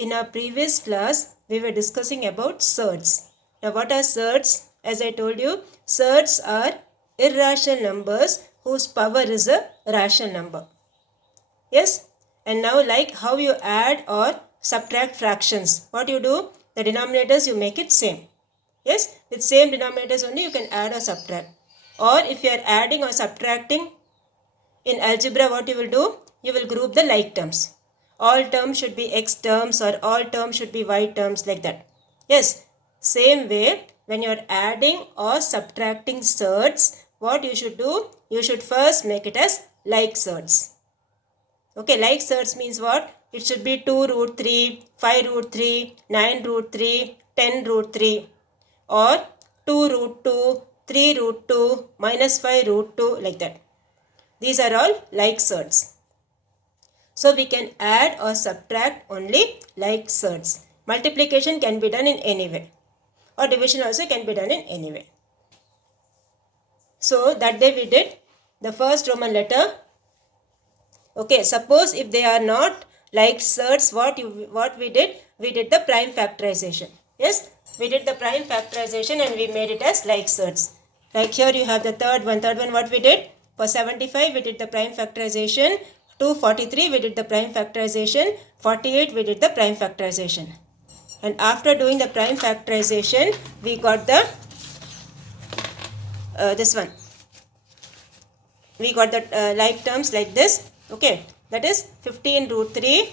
in our previous class, we were discussing about surds. Now, what are surds? As I told you, surds are irrational numbers whose power is a rational number. Yes? And now, like how you add or subtract fractions, what you do? The denominators, you make it same. Yes? With same denominators only, you can add or subtract. Or if you are adding or subtracting in algebra, what you will do? You will group the like terms. All terms should be x terms or all terms should be y terms, like that. Yes, same way when you are adding or subtracting surds, what you should do? You should first make it as like surds. Okay, like surds means what? It should be 2 root 3, 5 root 3, 9 root 3, 10 root 3, or 2 root 2, 3 root 2, minus 5 root 2, like that. These are all like surds. So we can add or subtract only like surds. Multiplication can be done in any way, or division also can be done in any way. So that day we did the first Roman letter. Okay, suppose if they are not like surds, what we did? We did the prime factorization. Yes, we did the prime factorization and we made it as like surds. Like here you have the third one. What we did? For 75 we did the prime factorization. 243 we did the prime factorization. 48 we did the prime factorization. And after doing the prime factorization, we got the this one. We got the like terms like this. Okay, that is 15 root 3,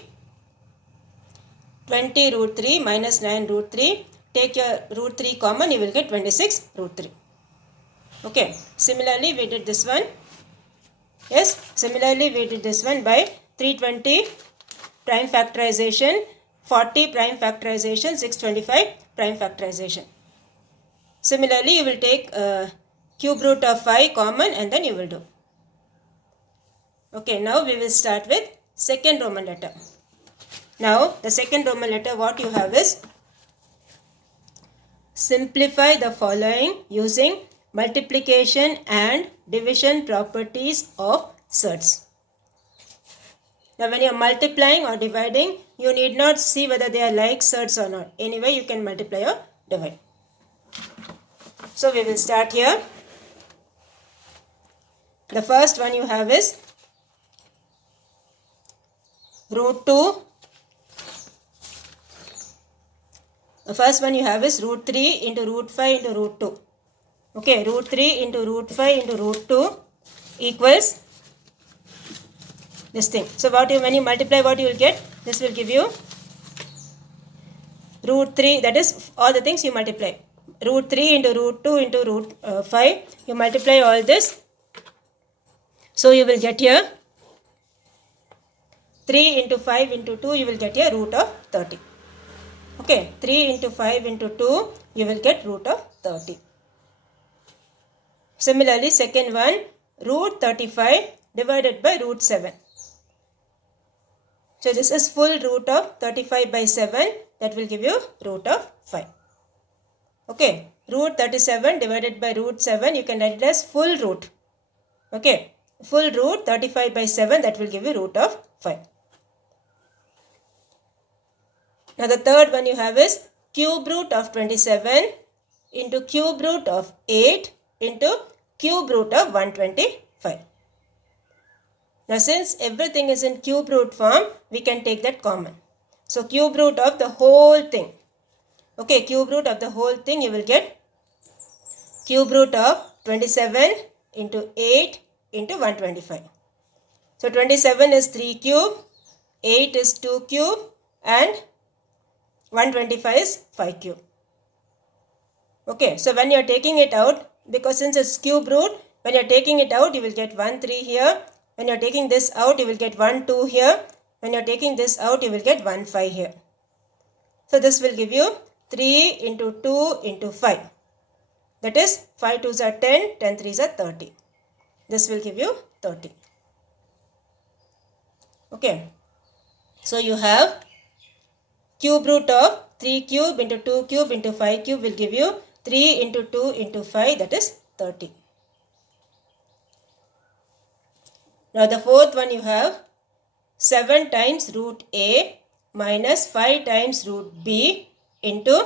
20 root 3 minus 9 root 3. Take your root 3 common, you will get 26 root 3. Okay, similarly we did this one. Yes, similarly we did this one by 320 prime factorization, 40 prime factorization, 625 prime factorization. Similarly, you will take cube root of 5 common and then you will do. Okay, now we will start with second Roman letter. Now, the second Roman letter, what you have is simplify the following using multiplication and division properties of surds. Now, when you are multiplying or dividing, you need not see whether they are like surds or not. Anyway, you can multiply or divide. So, we will start here. The first one you have is root 2. The first one you have is root 3 into root 5 into root 2. Okay, root 3 into root 5 into root 2 equals this thing. So when you multiply, what you will get? This will give you root 3, that is all the things you multiply. Root 3 into root 2 into root 5, you multiply all this. So you will get here 3 into 5 into 2, you will get here root of 30. Okay, 3 into 5 into 2, you will get root of 30. Similarly, second one, root 35 divided by root 7. So this is full root of 35 by 7, that will give you root of 5. Okay, root 37 divided by root 7, you can write it as full root. Okay, full root 35 by 7, that will give you root of 5. Now the third one you have is cube root of 27 into cube root of 8 into cube root of 125. Now since everything is in cube root form, we can take that common. So cube root of the whole thing. Okay, cube root of the whole thing, you will get cube root of 27 into 8 into 125. So 27 is 3 cube, 8 is 2 cube and 125 is 5 cube. Okay, so when you are taking it out, because since it's cube root, when you are taking it out, you will get 1, 3 here. When you are taking this out, you will get 1, 2 here. When you are taking this out, you will get 1, 5 here. So this will give you 3 into 2 into 5. That is 5 2s are 10, 10 3s are 30. This will give you 30. Okay, so you have cube root of 3 cube into 2 cube into 5 cube will give you 3 into 2 into 5, that is 30. Now the fourth one you have 7 times root a minus 5 times root b into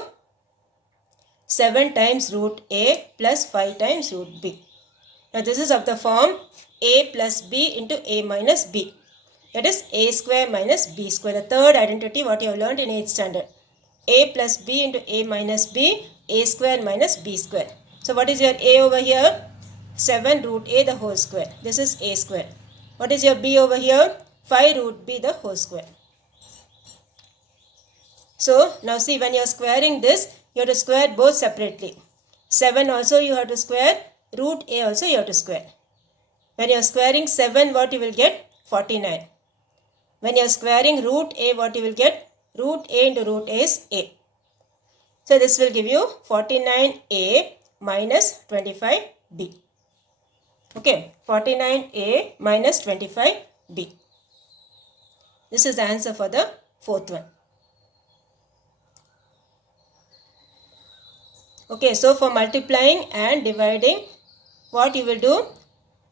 7 times root a plus 5 times root b. Now this is of the form a plus b into a minus b. That is a square minus b square. The third identity what you have learned in 8th standard. A plus b into a minus b, a square minus b square. So what is your a over here? 7 root a the whole square. This is a square. What is your b over here? 5 root b the whole square. So now see, when you are squaring this, you have to square both separately. 7 also you have to square, root a also you have to square. When you are squaring 7, what you will get? 49. When you are squaring root a, what you will get? Root a into root a is a. So this will give you 49a minus 25b. Okay, 49a minus 25b. This is the answer for the fourth one. Okay, so for multiplying and dividing, what you will do,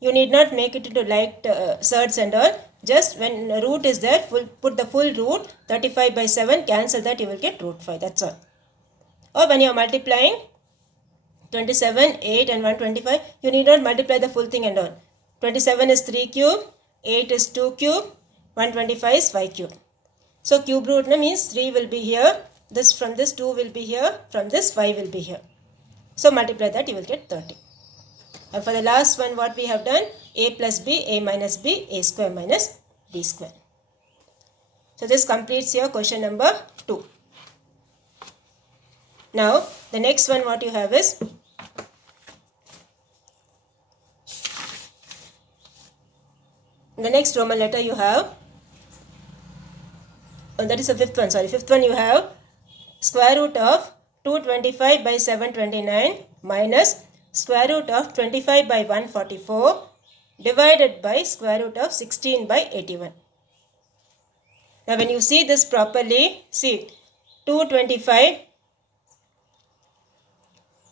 you need not make it into like surds and all. Just when root is there, put the full root, 35 by 7, cancel that, you will get root 5, that's all. Or when you are multiplying 27, 8 and 125, you need not multiply the full thing and all. 27 is 3 cube, 8 is 2 cube, 125 is 5 cube. So cube root means 3 will be here, this from this 2 will be here, from this 5 will be here. So multiply that, you will get 30. And for the last one, what we have done, a plus b, a minus b, a square minus b square. So this completes your question number 2. Now the next one what you have is, in the next Roman letter you have, that is the fifth one, sorry, fifth one you have square root of 225 by 729 minus square root of 25 by 144 divided by square root of 16 by 81. Now when you see this properly, see 225,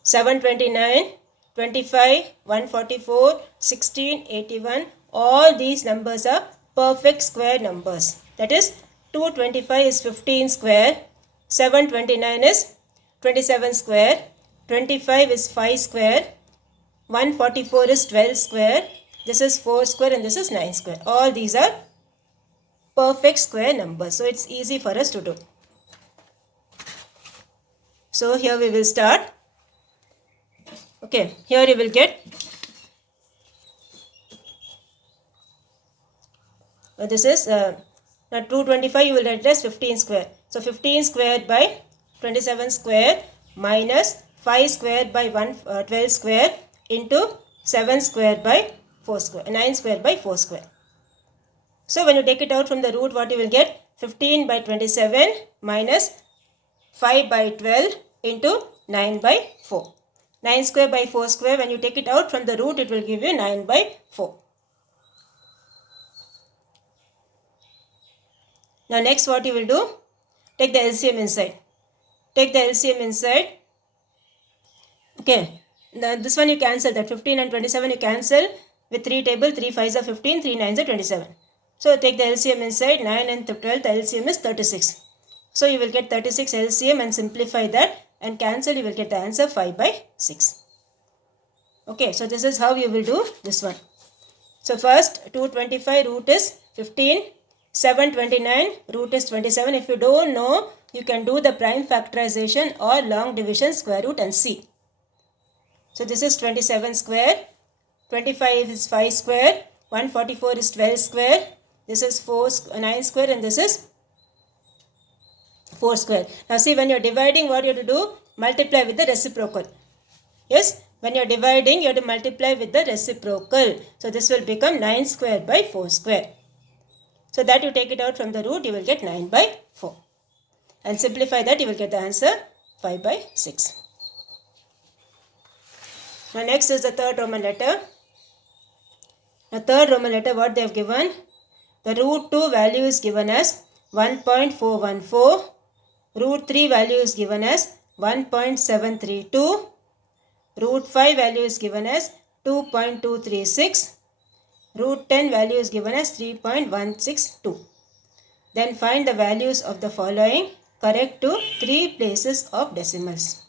729, 25, 144, 16, 81, all these numbers are perfect square numbers. That is 225 is 15 square, 729 is 27 square, 25 is 5 square, 144 is 12 square, this is 4 square and this is 9 square. All these are perfect square numbers. So it's easy for us to do. So here we will start. Okay, here you will get, this is, now 225 you will write as 15 square. So 15 square by 27 square minus 5 square by 12 square into 7 square by 4 square, 9 square by 4 square. So when you take it out from the root, what you will get? 15 by 27 minus 5 by 12 into 9 by 4. 9 square by 4 square, when you take it out from the root, it will give you 9 by 4. Now next what you will do? Take the LCM inside. Take the LCM inside. Okay. Now this one you cancel, that 15 and 27 you cancel with 3 table, 3 5s are 15, 3 9s are 27. So take the LCM inside, 9 and 12, the LCM is 36. So you will get 36 LCM and simplify that and cancel, you will get the answer 5 by 6. Okay, so this is how you will do this one. So first 225 root is 15, 729 root is 27. If you don't know, you can do the prime factorization or long division square root and see. So this is 27 square, 25 is 5 square, 144 is 12 square, this is 9 square and this is 4 square. Now see, when you are dividing, what you have to do? Multiply with the reciprocal. Yes, when you are dividing, you have to multiply with the reciprocal. So this will become 9 square by 4 square. So that you take it out from the root, you will get 9 by 4. And simplify that, you will get the answer 5 by 6. Now next is the third Roman letter. The third Roman letter, what they have given? The root 2 value is given as 1.414. Root 3 value is given as 1.732. Root 5 value is given as 2.236. Root 10 value is given as 3.162. Then find the values of the following correct to 3 places of decimals.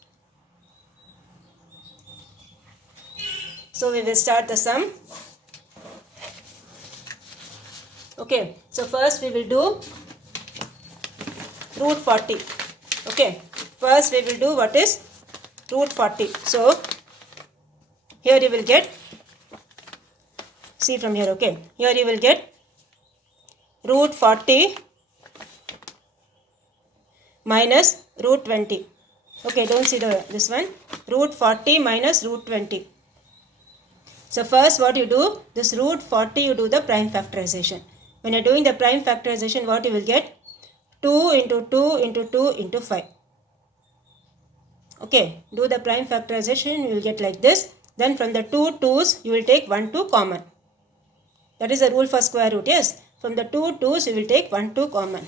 So we will start the sum. Okay, so first we will do root 40. Okay, first we will do what is root 40. So here you will get, see from here, okay, here you will get root 40 minus root 20. Okay, don't see this one. Root 40 minus root 20. So first what you do, this root 40 you do the prime factorization. When you are doing the prime factorization, what you will get? 2 into 2 into 2 into 5. Okay, do the prime factorization, you will get like this. Then from the two 2's, you will take 1 2 common. That is the rule for square root, yes. From the two 2's, you will take 1 2 common.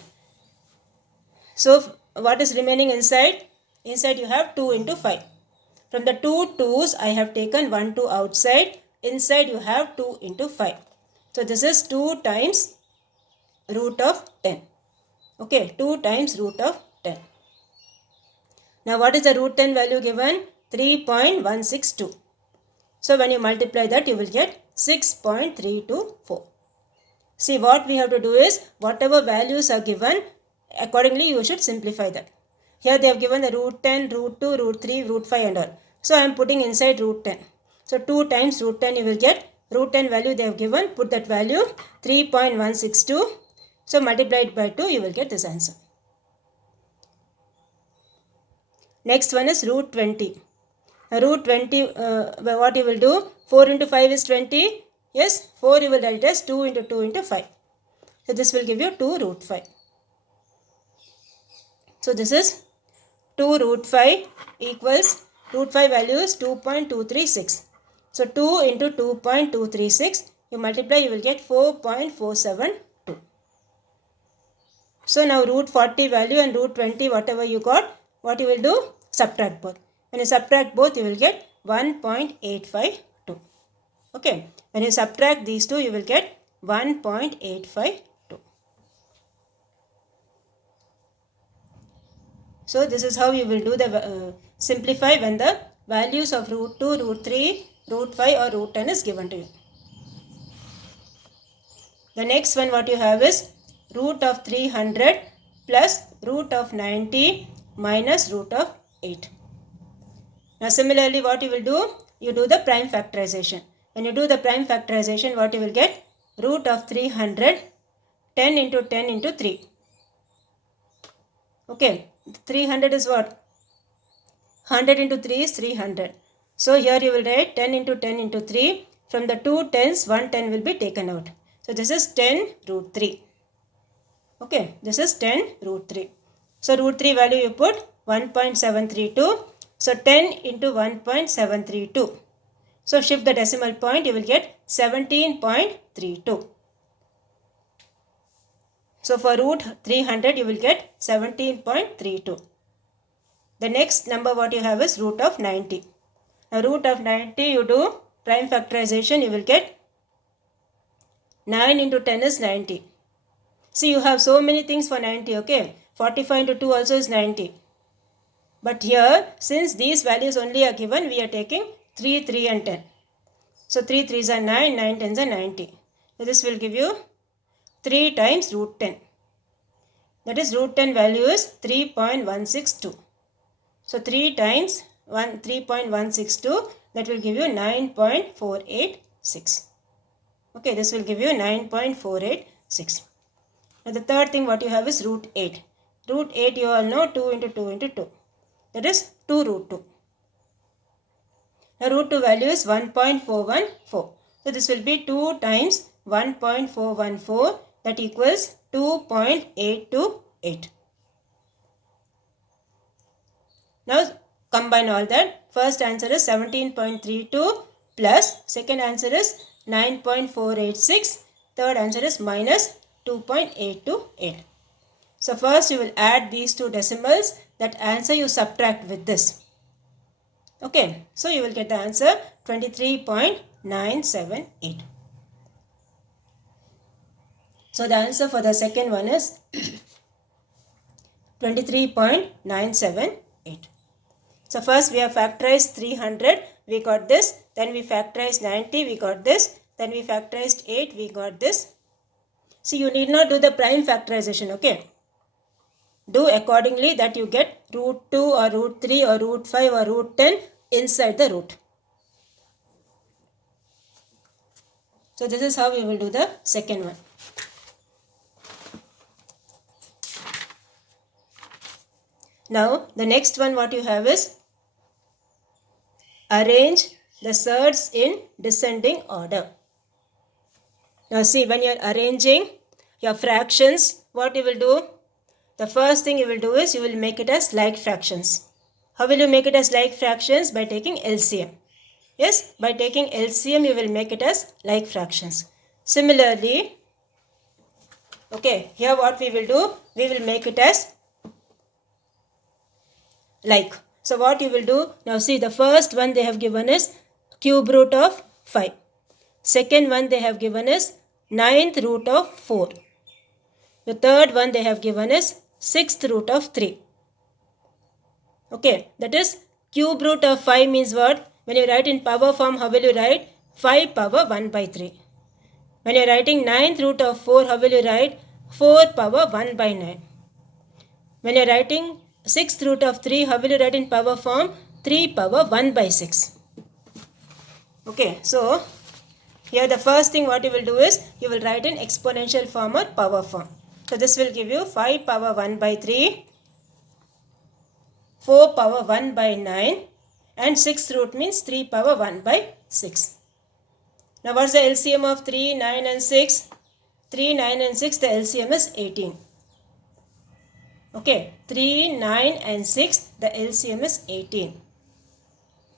So what is remaining inside? Inside you have 2 into 5. From the two 2's, I have taken 1 2 outside. Inside you have 2 into 5. So this is 2 times root of 10. Okay, 2 times root of 10. Now what is the root 10 value given? 3.162. So when you multiply that, you will get 6.324. See, what we have to do is, whatever values are given, accordingly you should simplify that. Here they have given the root 10, root 2, root 3, root 5 and all. So I am putting inside root 10. So 2 times root 10 you will get, root 10 value they have given, put that value 3.162. So multiply it by 2, you will get this answer. Next one is root 20. Root 20, what you will do? 4 into 5 is 20. Yes, 4 you will write as 2 into 2 into 5. So this will give you 2 root 5. So this is 2 root 5 equals, root 5 value is 2.236. So 2 into 2.236, you multiply, you will get 4.472. So now root 40 value and root 20 whatever you got, what you will do? Subtract both. When you subtract both, you will get 1.852. Okay. When you subtract these two, you will get 1.852. So this is how you will do the simplify when the values of root 2, root 3, root 5 or root 10 is given to you. The next one what you have is root of 300 plus root of 90 minus root of 8. Now similarly what you will do? You do the prime factorization. When you do the prime factorization, what you will get? Root of 300, 10 into 10 into 3. Okay, 300 is what? 100 into 3 is 300. So here you will write 10 into 10 into 3. From the two tens, one 10 will be taken out. So this is 10 root 3. Okay, this is 10 root 3. So root 3 value you put 1.732. So 10 into 1.732. So shift the decimal point, you will get 17.32. So for root 300 you will get 17.32. The next number what you have is root of 90. Now root of 90 you do prime factorization, you will get 9 into 10 is 90. See, you have so many things for 90, okay. 45 into 2 also is 90. But here, since these values only are given, we are taking 3, 3 and 10. So 3 3s are 9, 9 10s are 90. So this will give you 3 times root 10. That is root 10 value is 3.162. So 3 times 3.162, that will give you 9.486. Okay, this will give you 9.486. Now the third thing what you have is root 8. Root 8 you all know 2 into 2 into 2. That is 2 root 2. Now root 2 value is 1.414. So this will be 2 times 1.414, that equals 2.828. Now combine all that. First answer is 17.32 plus second answer is 9.486. Third answer is minus 2.828. So first you will add these two decimals. That answer you subtract with this. Okay. So you will get the answer 23.978. So the answer for the second one is 23.978. So first we have factorized 300, we got this. Then we factorized 90, we got this. Then we factorized 8, we got this. See, you need not do the prime factorization, okay? Do accordingly that you get root 2 or root 3 or root 5 or root 10 inside the root. So this is how we will do the second one. Now the next one what you have is arrange the surds in descending order. Now see, when you are arranging your fractions, what you will do? The first thing you will do is you will make it as like fractions. How will you make it as like fractions? By taking LCM. Yes, by taking LCM you will make it as like fractions. Similarly, okay, here what we will do? We will make it as like. So what you will do? Now see, the first one they have given is cube root of 5. Second one they have given is 9th root of 4. The third one they have given is 6th root of 3. Okay, that is cube root of 5 means what? When you write in power form, how will you write? 5 power 1 by 3. When you are writing 9th root of 4, how will you write? 4 power 1 by 9. When you are writing 6th root of 3, how will you write in power form? 3 power 1 by 6. Okay, so here the first thing what you will do is you will write in exponential form or power form. So this will give you 5 power 1 by 3, 4 power 1 by 9 and 6th root means 3 power 1 by 6. Now what's the LCM of 3, 9 and 6? 3, 9 and 6, the LCM is 18. Okay, 3, 9 and 6, the LCM is 18.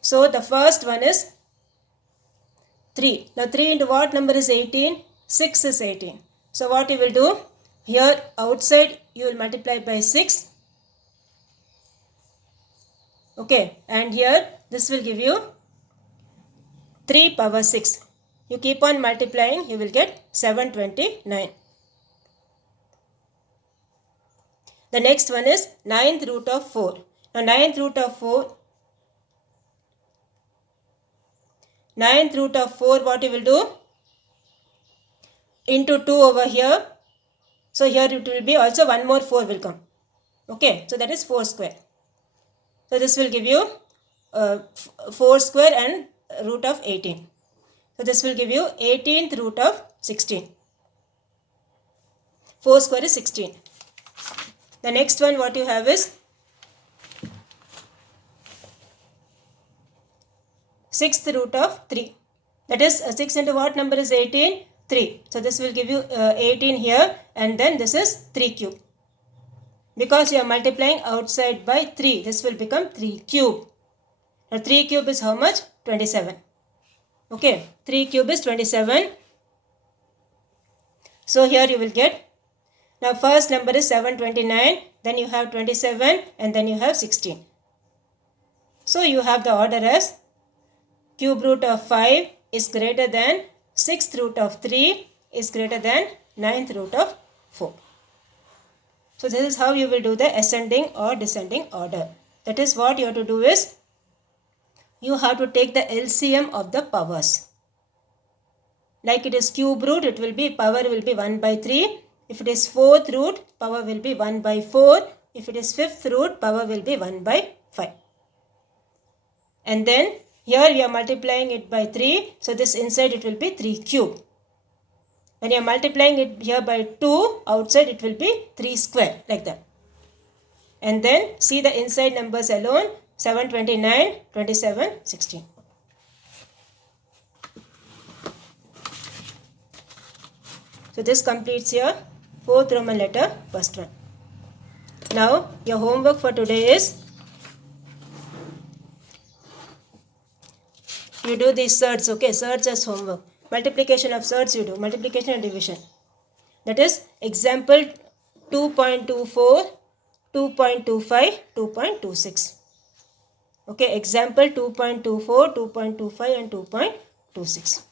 So the first one is 3. Now 3 into what number is 18? 6 is 18. So what you will do? Here outside you will multiply by 6. Okay, and here this will give you 3 power 6. You keep on multiplying, you will get 729. The next one is 9th root of 4. Now 9th root of 4, what you will do? Into 2 over here. So here it will be also one more 4 will come. Okay, so that is 4 square. So this will give you 4 square and root of 18. So this will give you 18th root of 16. 4 square is 16. The next one what you have is 6th root of 3. That is 6 into what number is 18? 3. So this will give you 18 here and then this is 3 cube. Because you are multiplying outside by 3, this will become 3 cube. Now 3 cube is how much? 27. Okay, 3 cube is 27. So here you will get, now first number is 729, then you have 27 and then you have 16. So you have the order as cube root of 5 is greater than 6th root of 3 is greater than 9th root of 4. So this is how you will do the ascending or descending order. That is what you have to do is you have to take the LCM of the powers. Like it is cube root, it will be power will be 1 by 3. If it is 4th root, power will be 1 by 4. If it is 5th root, power will be 1 by 5. And then here we are multiplying it by 3. So this inside it will be 3 cube. When you are multiplying it here by 2, outside it will be 3 square like that. And then see the inside numbers alone, 7, 29, 27, 16. So this completes your 4th Roman letter, first one. Now your homework for today is you do these surds, okay, surds as homework. Multiplication of surds you do, multiplication and division. That is example 2.24, 2.25, 2.26. Okay, example 2.24, 2.25 and 2.26.